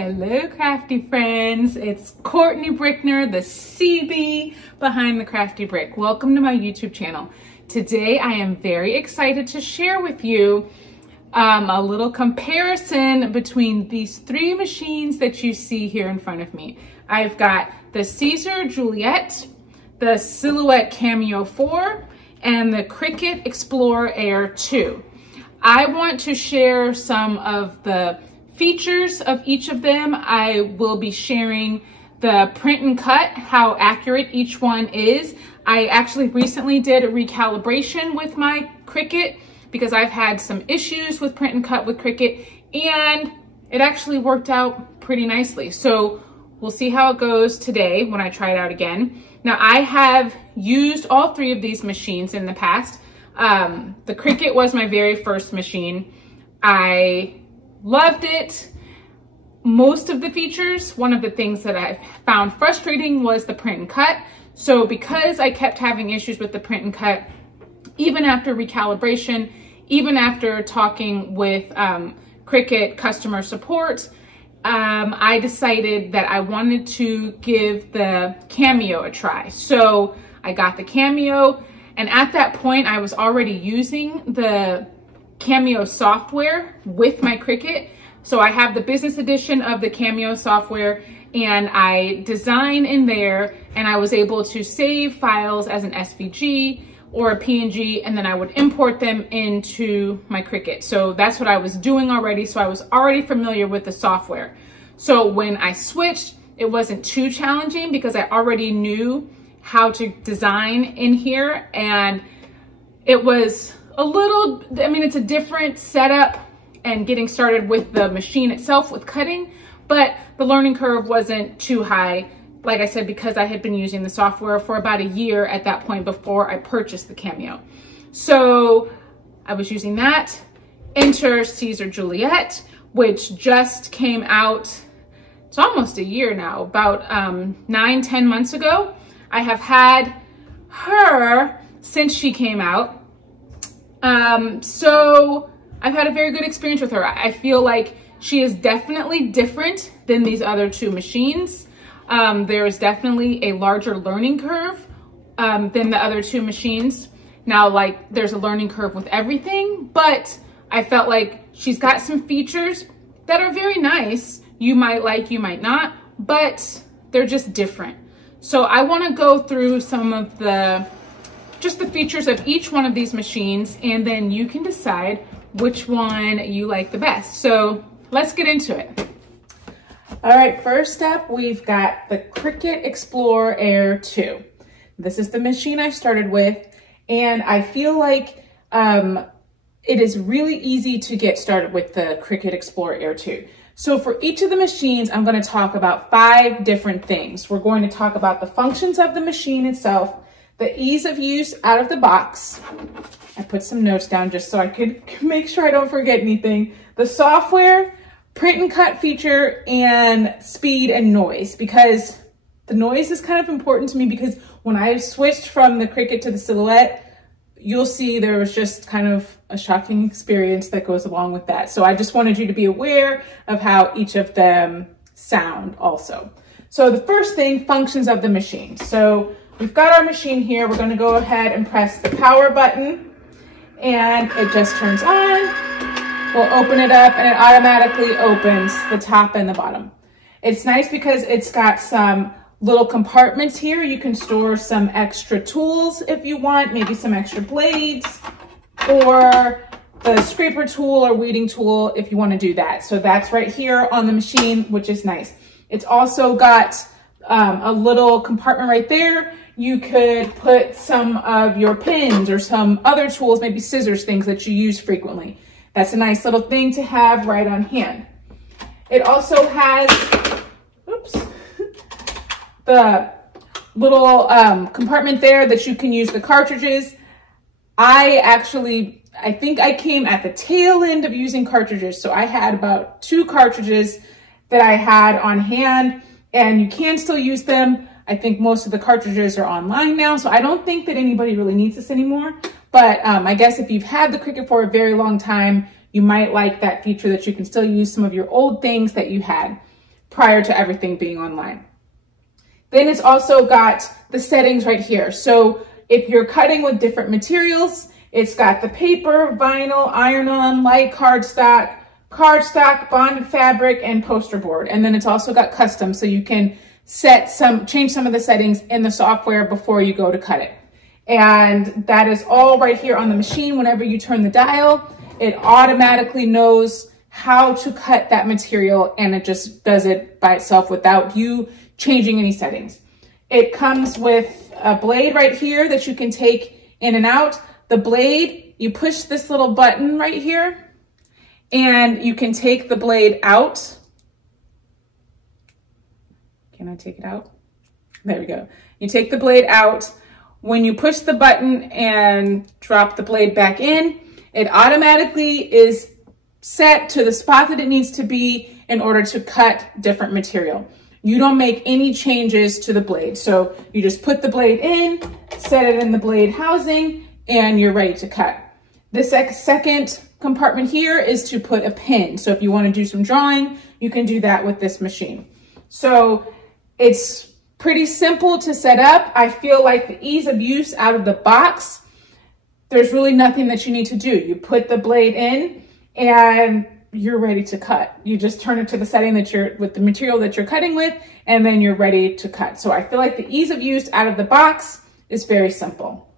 Hello crafty friends, it's Courtney Brickner, the CB behind the Crafty Brick. Welcome to my YouTube channel. Today I am very excited to share with you a little comparison between these three machines that you see here in front of me. I've got the Juliet, the Silhouette Cameo 4, and the Cricut Explorer Air 2. I want to share some of the features of each of them. I will be sharing the print and cut, how accurate each one is. I actually recently did a recalibration with my Cricut because I've had some issues with print and cut with Cricut, and it actually worked out pretty nicely. So we'll see how it goes today when I try it out again. Now, I have used all three of these machines in the past. The Cricut was my very first machine. I loved it. Most of the features, one of the things that I found frustrating was the print and cut. So because I kept having issues with the print and cut, even after recalibration, even after talking with Cricut customer support, I decided that I wanted to give the Cameo a try. So I got the Cameo, and at that point I was already using the Cameo software with my Cricut. So I have the business edition of the Cameo software, and I design in there, and I was able to save files as an SVG or a PNG, and then I would import them into my Cricut. So that's what I was doing already. So I was already familiar with the software. So when I switched, it wasn't too challenging because I already knew how to design in here, and it was a little, it's a different setup and getting started with the machine itself with cutting, but the learning curve wasn't too high, like I said, because I had been using the software for about a year at that point before I purchased the Cameo. So I was using that. Enter Juliet, which just came out, it's almost a year now, about 9-10 months ago. I have had her since she came out. So I've had a very good experience with her. I feel like she is definitely different than these other two machines. There is definitely a larger learning curve than the other two machines. Now, like, there's a learning curve with everything, but I felt like she's got some features that are very nice. You might like, you might not, but they're just different. So I want to go through some of just the features of each one of these machines, and then you can decide which one you like the best. So let's get into it. All right, first up, we've got the Cricut Explorer Air 2. This is the machine I started with, and I feel like it is really easy to get started with the Cricut Explorer Air 2. So for each of the machines, I'm going to talk about 5 different things. We're going to talk about the functions of the machine itself, the ease of use out of the box. I put some notes down just so I could make sure I don't forget anything. The software, print and cut feature, and speed and noise, because the noise is kind of important to me, because when I switched from the Cricut to the Silhouette, you'll see there was just kind of a shocking experience that goes along with that. So I just wanted you to be aware of how each of them sound also. So the first thing, functions of the machine. So we've got our machine here. We're going to go ahead and press the power button, and it just turns on. We'll open it up, and it automatically opens the top and the bottom. It's nice because it's got some little compartments here. You can store some extra tools if you want, maybe some extra blades, or the scraper tool or weeding tool if you want to do that. So that's right here on the machine, which is nice. It's also got a little compartment right there. You could put some of your pins or some other tools, maybe scissors, things that you use frequently. That's a nice little thing to have right on hand. It also has, oops, the little compartment there that you can use the cartridges. I think I came at the tail end of using cartridges. So I had about 2 cartridges that I had on hand, and you can still use them. I think most of the cartridges are online now, so I don't think that anybody really needs this anymore. But I guess if you've had the Cricut for a very long time, you might like that feature that you can still use some of your old things that you had. prior to everything being online. Then it's also got the settings right here. So if you're cutting with different materials, it's got the paper, vinyl, iron-on, light cardstock, bonded fabric, and poster board. And then it's also got custom, so you can change some of the settings in the software before you go to cut it. And that is all right here on the machine. Whenever you turn the dial, it automatically knows how to cut that material, and it just does it by itself without you changing any settings. It comes with a blade right here that you can take in and out. The blade, you push this little button right here, and you can take the blade out. Can I take it out? There we go. You take the blade out. When you push the button and drop the blade back in, it automatically is set to the spot that it needs to be in order to cut different material. You don't make any changes to the blade. So you just put the blade in, set it in the blade housing, and you're ready to cut. The second compartment here is to put a pin. So if you want to do some drawing, you can do that with this machine. So it's pretty simple to set up. I feel like the ease of use out of the box, there's really nothing that you need to do. You put the blade in and you're ready to cut. You just turn it to the setting that with the material that you're cutting with, and then you're ready to cut. So I feel like the ease of use out of the box is very simple.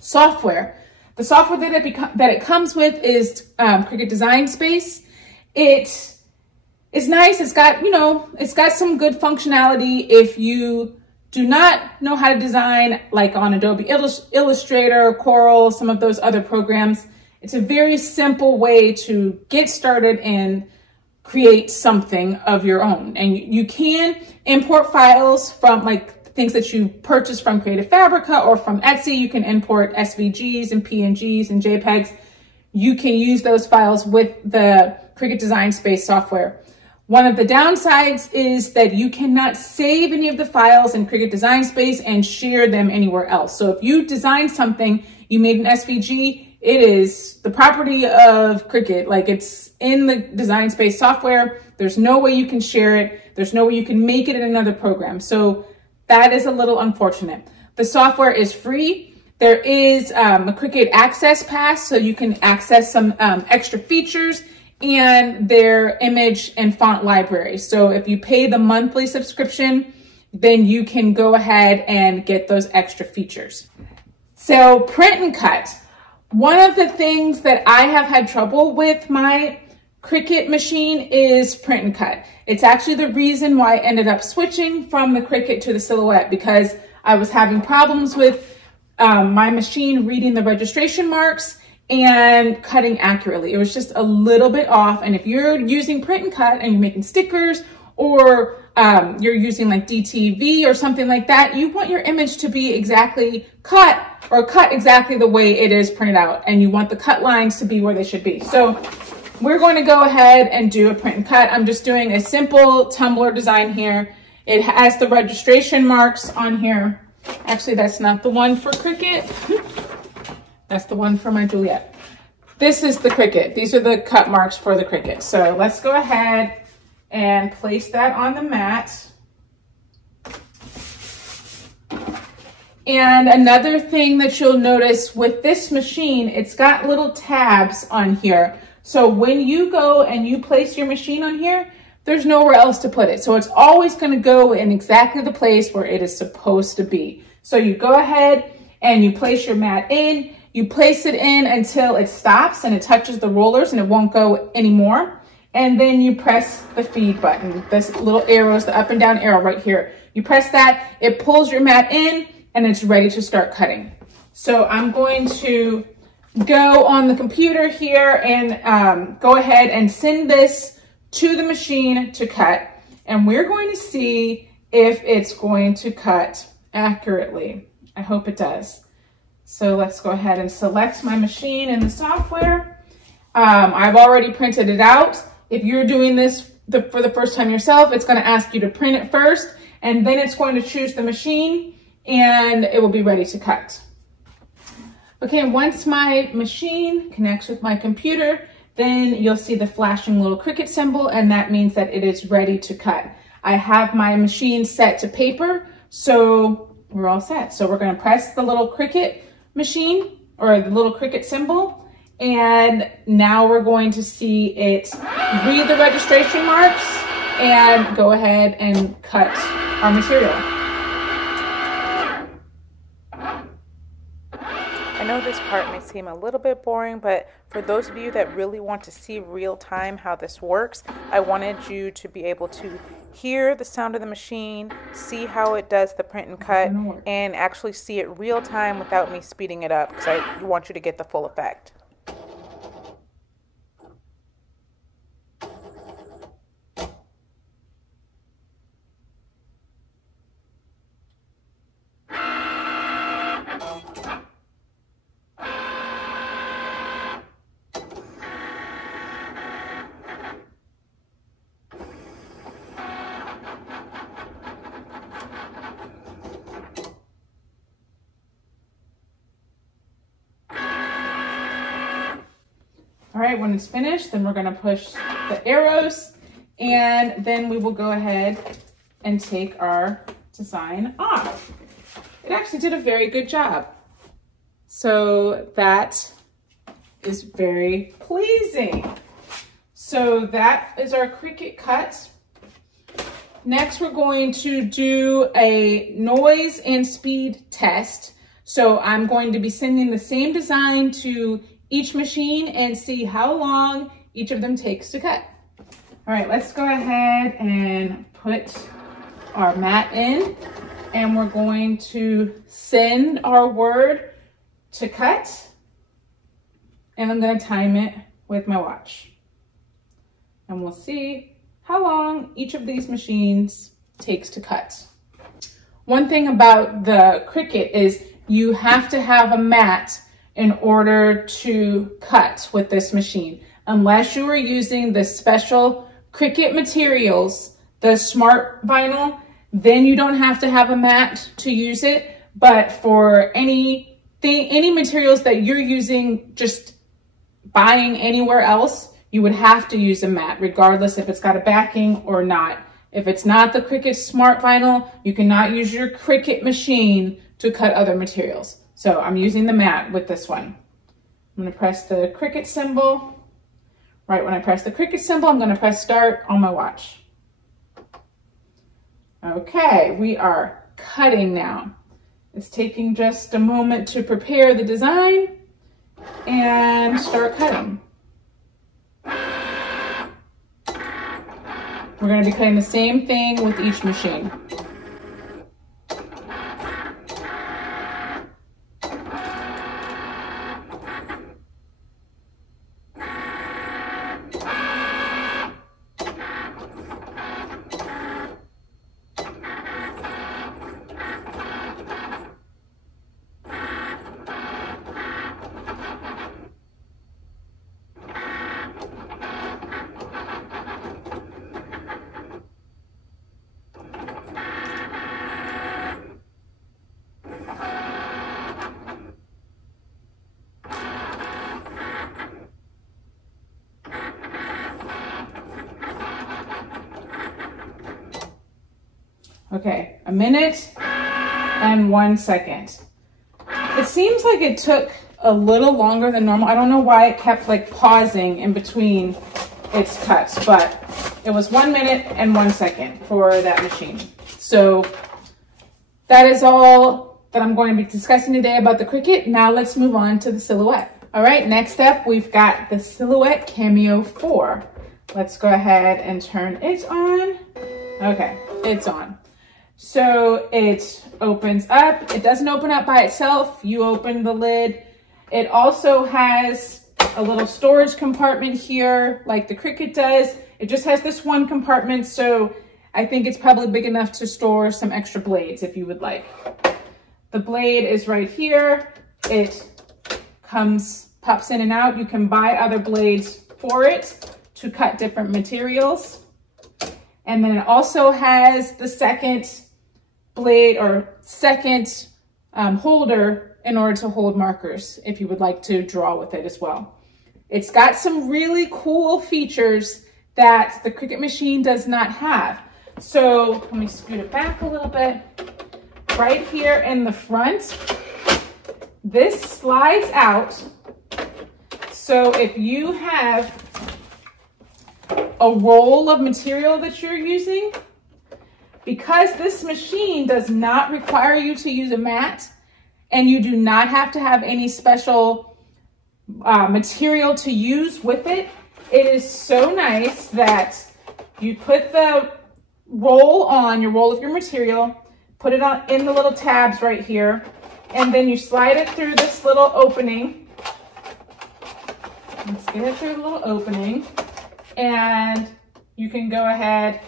Software. The software that it comes with is Cricut Design Space. It is nice. It's got, it's got some good functionality if you do not know how to design, like on Adobe Illustrator, Corel, some of those other programs. It's a very simple way to get started and create something of your own. And you can import files from things that you purchase from Creative Fabrica or from Etsy. You can import SVGs and PNGs and JPEGs. You can use those files with the Cricut Design Space software. One of the downsides is that you cannot save any of the files in Cricut Design Space and share them anywhere else. So if you design something, you made an SVG, it is the property of Cricut. Like, it's in the Design Space software. There's no way you can share it. There's no way you can make it in another program. So that is a little unfortunate. The software is free. There is a Cricut Access Pass, so you can access some extra features and their image and font library. So if you pay the monthly subscription, then you can go ahead and get those extra features. So print and cut. One of the things that I have had trouble with my Cricut machine is print and cut. It's actually the reason why I ended up switching from the Cricut to the Silhouette, because I was having problems with my machine reading the registration marks and cutting accurately. It was just a little bit off. And if you're using print and cut and you're making stickers, or you're using like DTV or something like that, you want your image to be exactly cut, or cut exactly the way it is printed out. And you want the cut lines to be where they should be. So we're going to go ahead and do a print and cut. I'm just doing a simple tumbler design here. It has the registration marks on here. Actually, that's not the one for Cricut. That's the one for my Juliet. This is the Cricut. These are the cut marks for the Cricut. So let's go ahead and place that on the mat. And another thing that you'll notice with this machine, it's got little tabs on here. So when you go and you place your machine on here, there's nowhere else to put it. So it's always going to go in exactly the place where it is supposed to be. So you go ahead and you place your mat in. You place it in until it stops and it touches the rollers and it won't go anymore. And then you press the feed button. This little arrow is the up and down arrow right here. You press that, it pulls your mat in, and it's ready to start cutting. So I'm going to go on the computer here and go ahead and send this to the machine to cut. And we're going to see if it's going to cut accurately. I hope it does. So let's go ahead and select my machine in the software. I've already printed it out. If you're doing this for the first time yourself, it's going to ask you to print it first, and then it's going to choose the machine, and it will be ready to cut. Okay, once my machine connects with my computer, then you'll see the flashing little Cricut symbol, and that means that it is ready to cut. I have my machine set to paper, so we're all set. So we're gonna press the little Cricut machine, or the little Cricut symbol, and now we're going to see it read the registration marks and go ahead and cut our material. I know this part may seem a little bit boring, but for those of you that really want to see real time how this works, I wanted you to be able to hear the sound of the machine, see how it does the print and cut, and actually see it real time without me speeding it up, because I want you to get the full effect. All right, when it's finished, then we're gonna push the arrows, and then we will go ahead and take our design off. It actually did a very good job. So that is very pleasing. So that is our Cricut Cut. Next, we're going to do a noise and speed test. So I'm going to be sending the same design to each machine and see how long each of them takes to cut. All right, let's go ahead and put our mat in, and we're going to send our word to cut, and I'm gonna time it with my watch. And we'll see how long each of these machines takes to cut. One thing about the Cricut is you have to have a mat in order to cut with this machine. Unless you are using the special Cricut materials, the smart vinyl, then you don't have to have a mat to use it. But for any materials that you're using, just buying anywhere else, you would have to use a mat, regardless if it's got a backing or not. If it's not the Cricut Smart Vinyl, you cannot use your Cricut machine to cut other materials. So I'm using the mat with this one. I'm gonna press the Cricut symbol. Right when I press the Cricut symbol, I'm gonna press start on my watch. Okay, we are cutting now. It's taking just a moment to prepare the design and start cutting. We're gonna be cutting the same thing with each machine. Okay, 1 minute and 1 second. It seems like it took a little longer than normal. I don't know why it kept like pausing in between its cuts, but it was 1 minute and 1 second for that machine. So that is all that I'm going to be discussing today about the Cricut. Now let's move on to the Silhouette. All right, next up, we've got the Silhouette Cameo 4. Let's go ahead and turn it on. Okay, it's on. So it opens up. It doesn't open up by itself. You open the lid. It also has a little storage compartment here like the Cricut does. It just has this one compartment, so I think it's probably big enough to store some extra blades if you would like. The blade is right here. It pops in and out. You can buy other blades for it to cut different materials. And then it also has the second blade or second holder in order to hold markers if you would like to draw with it as well. It's got some really cool features that the Cricut machine does not have. So let me scoot it back a little bit. Right here in the front, this slides out. So if you have a roll of material that you're using, because this machine does not require you to use a mat, and you do not have to have any special material to use with it, it is so nice that you put the roll on, your roll of your material, put it on in the little tabs right here, and then you slide it through this little opening. Let's get it through the little opening, and you can go ahead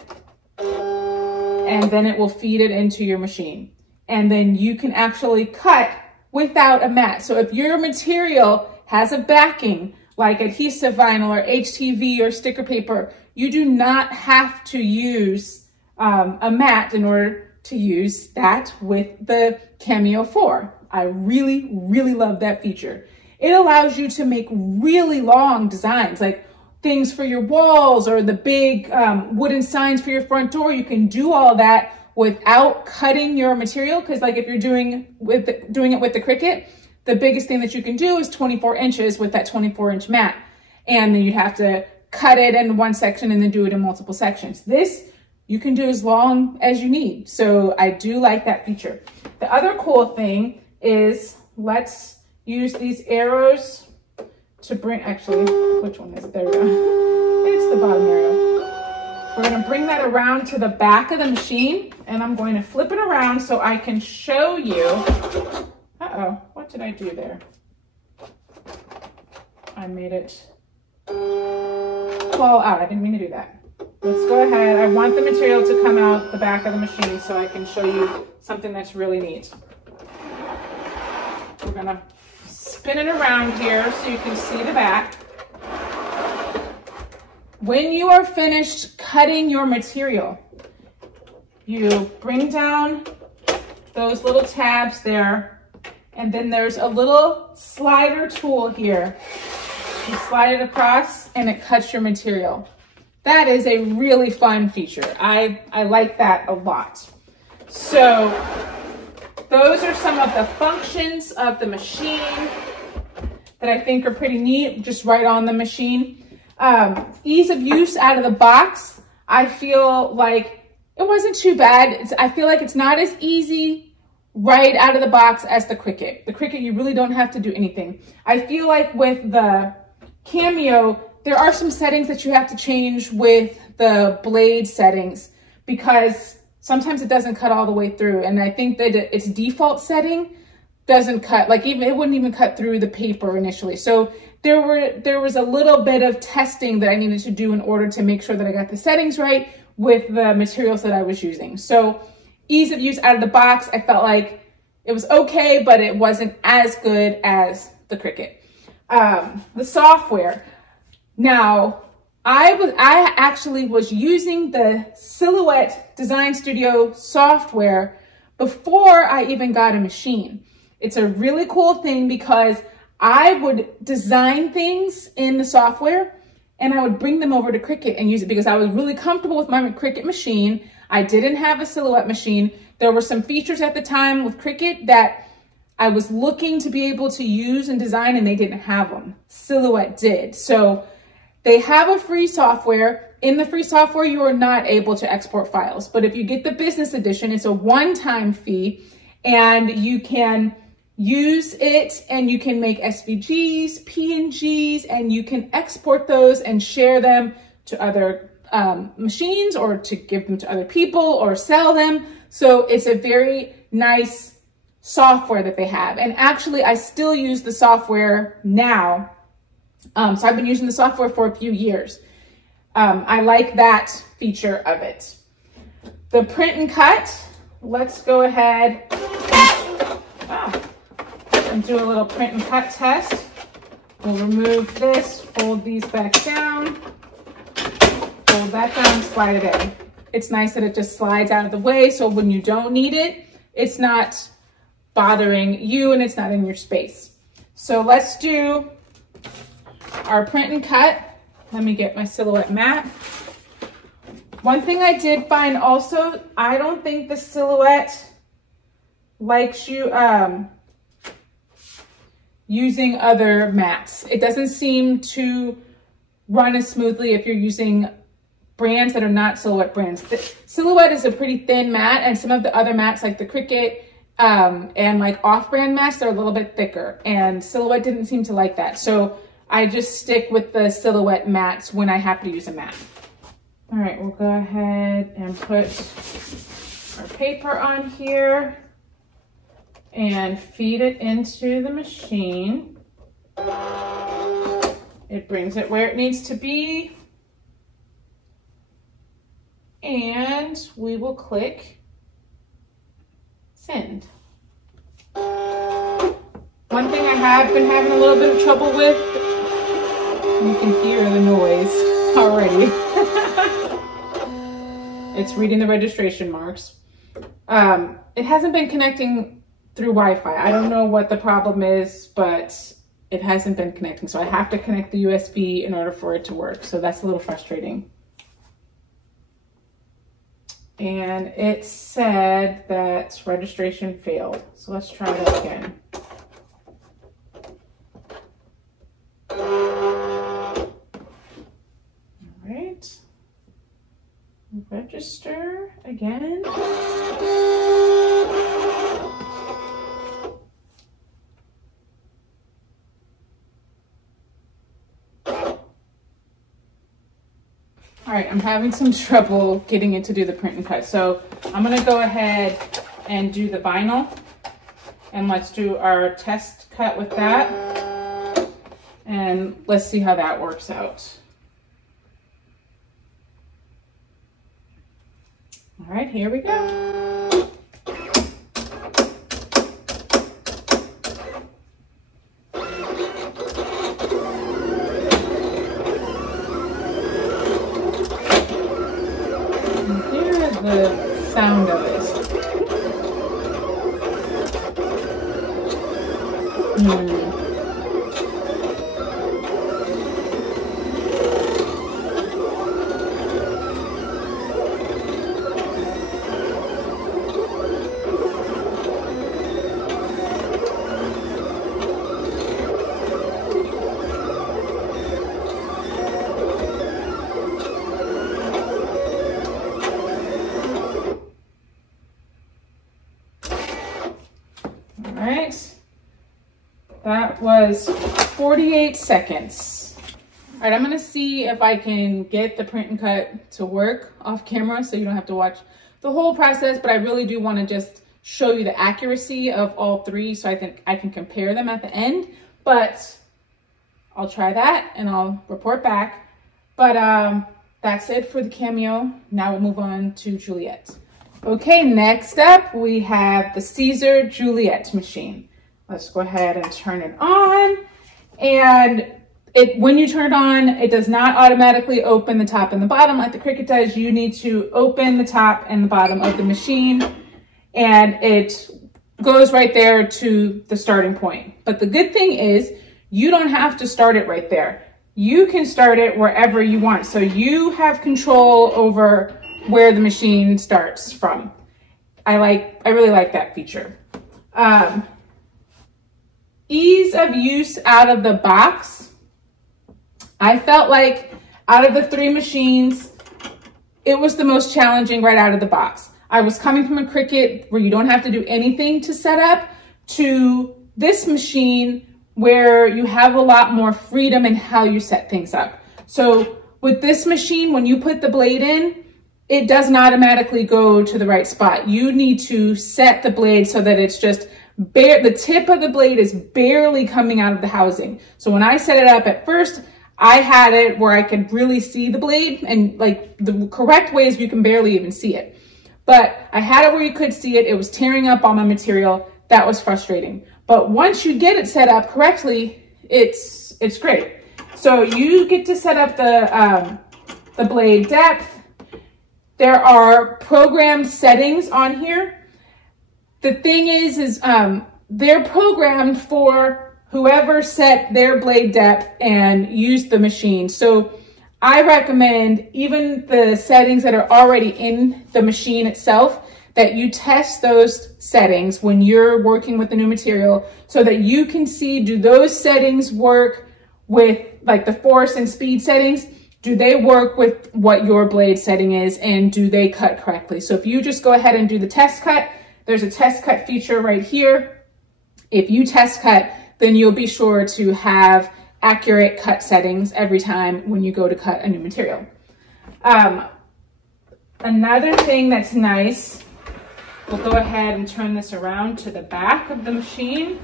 and then it will feed it into your machine. And then you can actually cut without a mat. So if your material has a backing like adhesive vinyl or HTV or sticker paper, you do not have to use a mat in order to use that with the Cameo 4. I really, really love that feature. It allows you to make really long designs, like things for your walls or the big wooden signs for your front door. You can do all that without cutting your material, because like if you're doing it with the Cricut, the biggest thing that you can do is 24 inches with that 24-inch mat. And then you'd have to cut it in one section and then do it in multiple sections. This, you can do as long as you need. So I do like that feature. The other cool thing is, let's use these arrows to bring, actually, which one is it? There we go. It's the bottom arrow. We're gonna bring that around to the back of the machine, and I'm going to flip it around so I can show you. Uh-oh, what did I do there? I made it fall out. I didn't mean to do that. Let's go ahead. I want the material to come out the back of the machine so I can show you something that's really neat. We're gonna spin it around here so you can see the back. When you are finished cutting your material, you bring down those little tabs there, and then there's a little slider tool here. You slide it across and it cuts your material. That is a really fun feature. I like that a lot. So those are some of the functions of the machine that I think are pretty neat, just right on the machine. Ease of use out of the box, I feel like it wasn't too bad. I feel like it's not as easy right out of the box as the Cricut. The Cricut, you really don't have to do anything. I feel like with the Cameo, there are some settings that you have to change with the blade settings, because sometimes it doesn't cut all the way through. And I think that its default setting doesn't cut, like even it wouldn't even cut through the paper initially. So there was a little bit of testing that I needed to do in order to make sure that I got the settings right with the materials that I was using. So ease of use out of the box, I felt like it was okay, but it wasn't as good as the Cricut. The software. Now, I actually was using the Silhouette Design Studio software before I even got a machine. It's a really cool thing because I would design things in the software and I would bring them over to Cricut and use it because I was really comfortable with my Cricut machine. I didn't have a Silhouette machine. There were some features at the time with Cricut that I was looking to be able to use and design, and they didn't have them. Silhouette did. So they have a free software. In the free software, you are not able to export files. But if you get the business edition, it's a one-time fee, and you can use it and you can make SVGs, PNGs, and you can export those and share them to other machines or to give them to other people or sell them. So it's a very nice software that they have. And actually, I still use the software now. So I've been using the software for a few years. I like that feature of it. The print and cut, let's go ahead and do a little print and cut test. We'll remove this, fold these back down, fold that down, slide it in. It's nice that it just slides out of the way, so when you don't need it, it's not bothering you and it's not in your space. So let's do our print and cut. Let me get my silhouette mat. One thing I did find also, I don't think the silhouette likes you using other mats. It doesn't seem to run as smoothly if you're using brands that are not Silhouette brands. The Silhouette is a pretty thin mat, and some of the other mats like the Cricut and like off-brand mats, they're a little bit thicker, and Silhouette didn't seem to like that. So I just stick with the Silhouette mats when I have to use a mat. All right, we'll go ahead and put our paper on here and feed it into the machine. It brings it where it needs to be. And we will click send. One thing I have been having a little bit of trouble with, you can hear the noise already. It's reading the registration marks. It hasn't been connecting through Wi-Fi. I don't know what the problem is, but it hasn't been connecting. So I have to connect the USB in order for it to work. So that's a little frustrating. And it said that registration failed. So let's try that again. All right. Register again. All right, I'm having some trouble getting it to do the print and cut. So I'm gonna go ahead and do the vinyl, and let's do our test cut with that. And let's see how that works out. All right, here we go. The sound of it. That was 48 seconds. All right, I'm gonna see if I can get the print and cut to work off camera so you don't have to watch the whole process, but I really do wanna just show you the accuracy of all three so I think I can compare them at the end, but I'll try that and I'll report back. But that's it for the Cameo. Now we'll move on to Juliet. Okay, next up we have the Caesar Juliet machine. Let's go ahead and turn it on. And when you turn it on, it does not automatically open the top and the bottom like the Cricut does. You need to open the top and the bottom of the machine, and it goes right there to the starting point. But the good thing is you don't have to start it right there. You can start it wherever you want. So you have control over where the machine starts from. I really like that feature. Ease of use out of the box. I felt like out of the three machines, it was the most challenging right out of the box. I was coming from a Cricut where you don't have to do anything to set up to this machine where you have a lot more freedom in how you set things up. So with this machine, when you put the blade in, it doesn't automatically go to the right spot. You need to set the blade so that it's just the tip of the blade is barely coming out of the housing. So when I set it up at first, I had it where I could really see the blade, and like the correct way is you can barely even see it. But I had it where you could see it. It was tearing up all my material. That was frustrating. But once you get it set up correctly, it's great. So you get to set up the blade depth. There are programmed settings on here. The thing is they're programmed for whoever set their blade depth and used the machine. So I recommend even the settings that are already in the machine itself, that you test those settings when you're working with the new material so that you can see, do those settings work with like the force and speed settings? Do they work with what your blade setting is, and do they cut correctly? So if you just go ahead and do the test cut, there's a test cut feature right here. If you test cut, then you'll be sure to have accurate cut settings every time when you go to cut a new material. Another thing that's nice, we'll go ahead and turn this around to the back of the machine.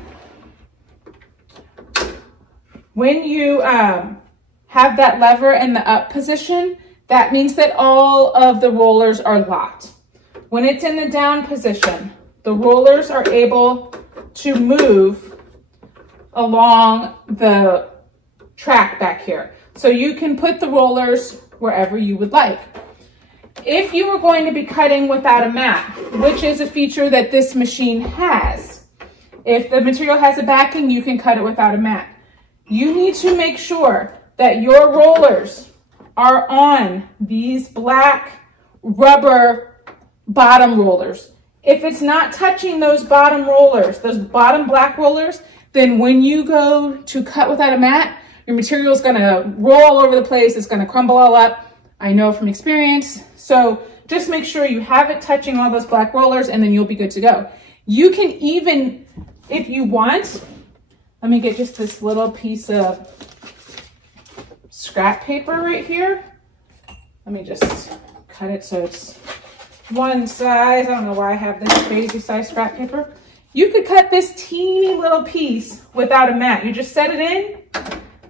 When you have that lever in the up position, that means that all of the rollers are locked. When it's in the down position, the rollers are able to move along the track back here. So you can put the rollers wherever you would like. If you were going to be cutting without a mat, which is a feature that this machine has, if the material has a backing, you can cut it without a mat. You need to make sure that your rollers are on these black rubber bottom rollers. If it's not touching those bottom rollers, those bottom black rollers, then when you go to cut without a mat, your material is going to roll all over the place. It's going to crumble all up. I know from experience. So just make sure you have it touching all those black rollers, and then you'll be good to go. You can even, if you want, let me get just this little piece of scrap paper right here. Let me just cut it so it's one size. I don't know why I have this crazy size scrap paper. You could cut this teeny little piece without a mat. You just set it in,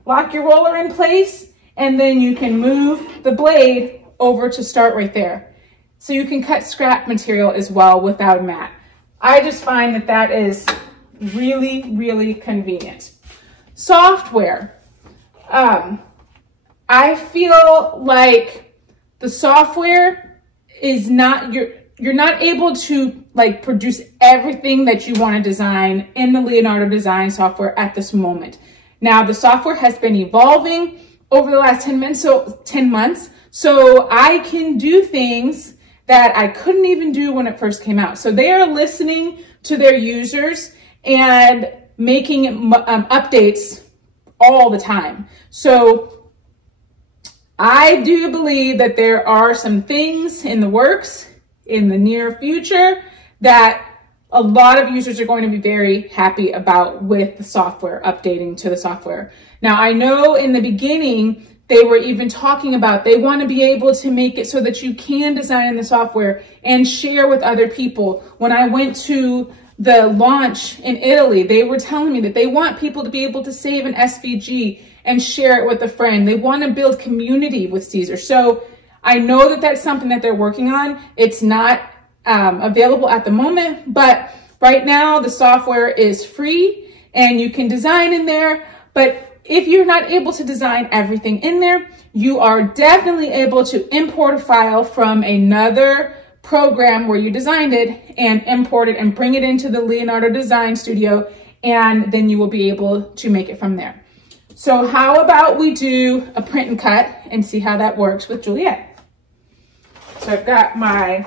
lock your roller in place, and then you can move the blade over to start right there. So you can cut scrap material as well without a mat. I just find that that is really, really convenient. Software. I feel like the software is not, you're not able to like produce everything that you want to design in the Leonardo design software at this moment. Now the software has been evolving over the last 10 months, so I can do things that I couldn't even do when it first came out. So they are listening to their users and making updates all the time. So I do believe that there are some things in the works in the near future that a lot of users are going to be very happy about with the software, updating to the software. Now, I know in the beginning, they were even talking about they want to be able to make it so that you can design in the software and share with other people. When I went to the launch in Italy, they were telling me that they want people to be able to save an SVG and share it with a friend. They want to build community with Caesar. So I know that that's something that they're working on. It's not available at the moment, but right now the software is free and you can design in there. But if you're not able to design everything in there, you are definitely able to import a file from another program where you designed it and import it and bring it into the Leonardo Design Studio, and then you will be able to make it from there. So how about we do a print and cut and see how that works with Juliet. So I've got my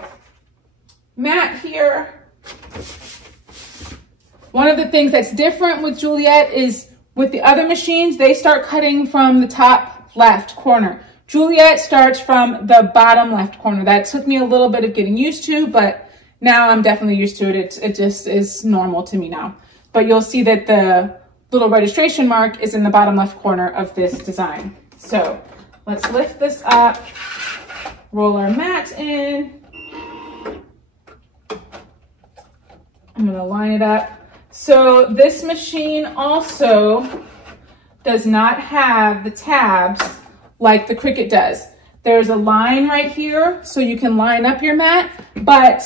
mat here. One of the things that's different with Juliet is with the other machines, they start cutting from the top left corner. Juliet starts from the bottom left corner. That took me a little bit of getting used to, but now I'm definitely used to it. It just is normal to me now. But you'll see that the little registration mark is in the bottom left corner of this design. So let's lift this up, roll our mat in. I'm gonna line it up. So this machine also does not have the tabs like the Cricut does. There's a line right here so you can line up your mat, but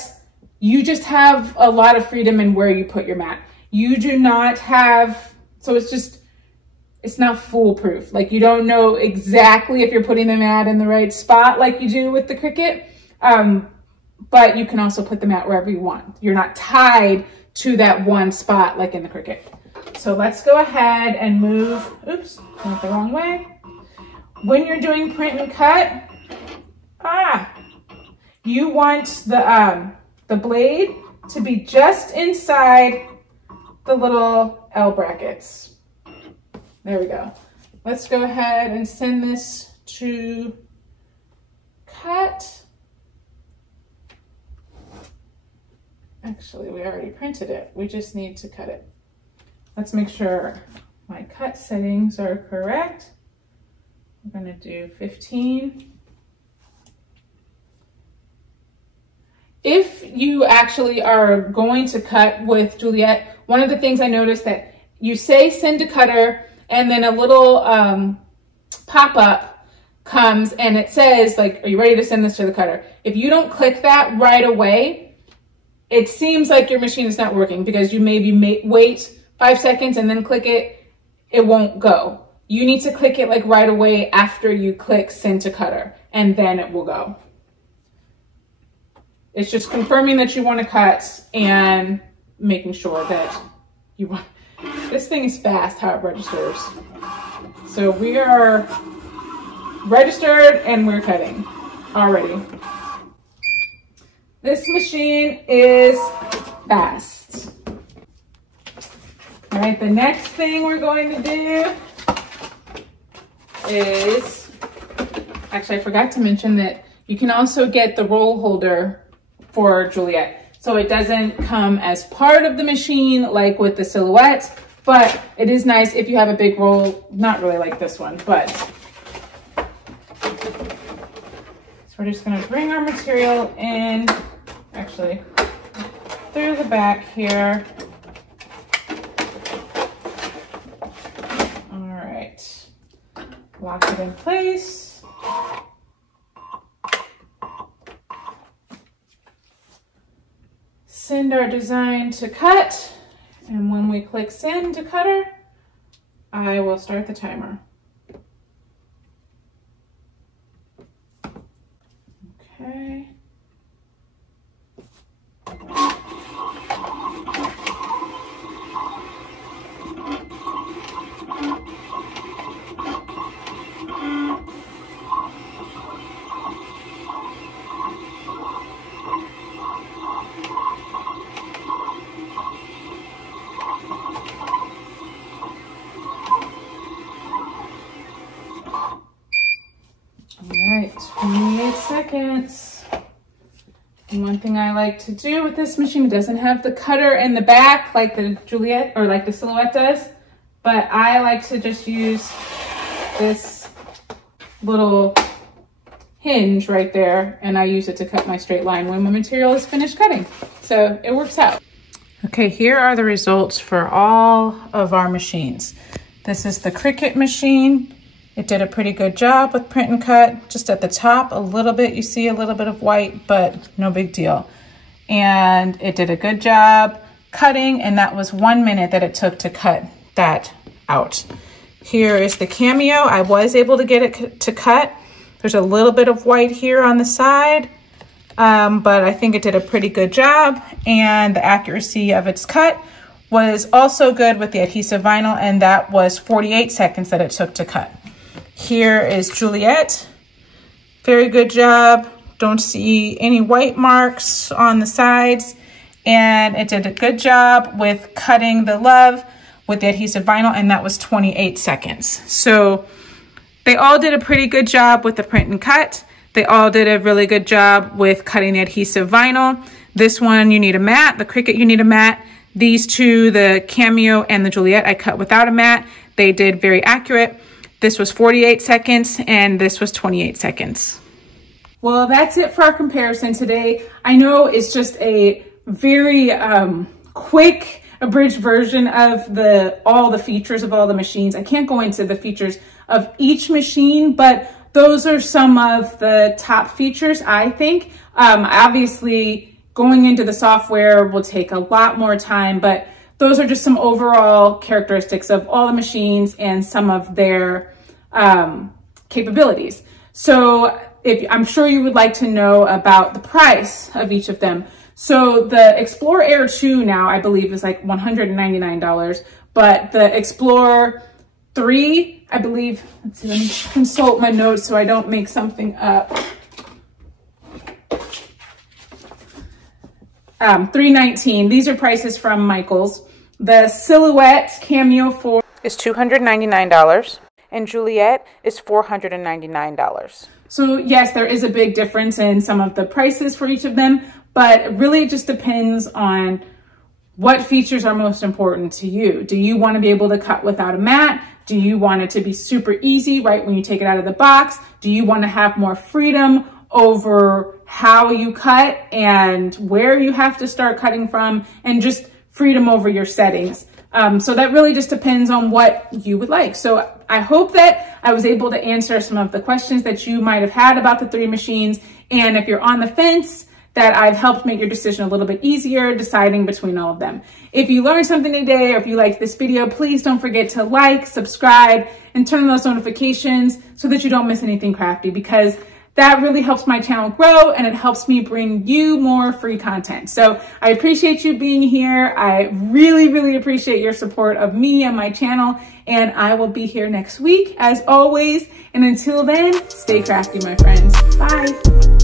you just have a lot of freedom in where you put your mat. You do not have, so it's not foolproof. Like you don't know exactly if you're putting the mat in the right spot like you do with the Cricut, but you can also put the mat wherever you want. You're not tied to that one spot like in the Cricut. So let's go ahead and move, oops, went the wrong way. When you're doing print and cut, you want the blade to be just inside the little L brackets. There we go. Let's go ahead and send this to cut. Actually, we already printed it. We just need to cut it. Let's make sure my cut settings are correct. We're gonna do 15. If you actually are going to cut with Juliet, one of the things I noticed that you say send to cutter and then a little pop-up comes and it says like, are you ready to send this to the cutter? If you don't click that right away, it seems like your machine is not working because you maybe wait 5 seconds and then click it, it won't go. You need to click it like right away after you click send to cutter and then it will go. It's just confirming that you want to cut and making sure that you want. This thing is fast how it registers. So we are registered and we're cutting already. This machine is fast. All right, the next thing we're going to do is, actually I forgot to mention that you can also get the roll holder for Juliet. So it doesn't come as part of the machine like with the Silhouette, but it is nice if you have a big roll, not really like this one, but. So we're just gonna bring our material in, actually, through the back here. All right, lock it in place. Send our design to cut, and when we click send to cutter, I will start the timer. Okay. All right, 28 seconds. And one thing I like to do with this machine, it doesn't have the cutter in the back like the Juliet or like the Silhouette does, but I like to just use this little hinge right there, and I use it to cut my straight line when my material is finished cutting. So it works out. Okay, here are the results for all of our machines. This is the Cricut machine. It did a pretty good job with print and cut. Just at the top, a little bit, you see a little bit of white, but no big deal. And it did a good job cutting, and that was 1 minute that it took to cut that out. Here is the Cameo. I was able to get it to cut. There's a little bit of white here on the side, but I think it did a pretty good job, and the accuracy of its cut was also good with the adhesive vinyl, and that was 48 seconds that it took to cut. Here is Juliet. Very good job. Don't see any white marks on the sides, and it did a good job with cutting the love with the adhesive vinyl, and that was 28 seconds. So they all did a pretty good job with the print and cut. They all did a really good job with cutting the adhesive vinyl. This one, you need a mat. The Cricut, you need a mat. These two, the Cameo and the Juliet, I cut without a mat. They did very accurate. This was 48 seconds and this was 28 seconds. Well, that's it for our comparison today. I know it's just a very quick, abridged version of all the features of all the machines. I can't go into the features of each machine, but those are some of the top features, I think. Obviously, going into the software will take a lot more time, but those are just some overall characteristics of all the machines and some of their capabilities. So I'm sure you would like to know about the price of each of them. So the Explorer Air 2 now, I believe, is like $199, but the Explorer 3, I believe, let's see, let me consult my notes so I don't make something up. $319. These are prices from Michaels. The Silhouette Cameo 4 is $299, and Juliet is $499. So yes, there is a big difference in some of the prices for each of them, but really it just depends on what features are most important to you. Do you want to be able to cut without a mat? Do you want it to be super easy right when you take it out of the box? Do you want to have more freedom over how you cut and where you have to start cutting from, and just freedom over your settings? So that really just depends on what you would like. So I hope that I was able to answer some of the questions that you might have had about the 3 machines. And if you're on the fence, that I've helped make your decision a little bit easier deciding between all of them. If you learned something today, or if you liked this video, please don't forget to like, subscribe, and turn on those notifications so that you don't miss anything crafty, because that really helps my channel grow and it helps me bring you more free content. So I appreciate you being here. I really, really appreciate your support of me and my channel. And I will be here next week as always. And until then, stay crafty, my friends. Bye.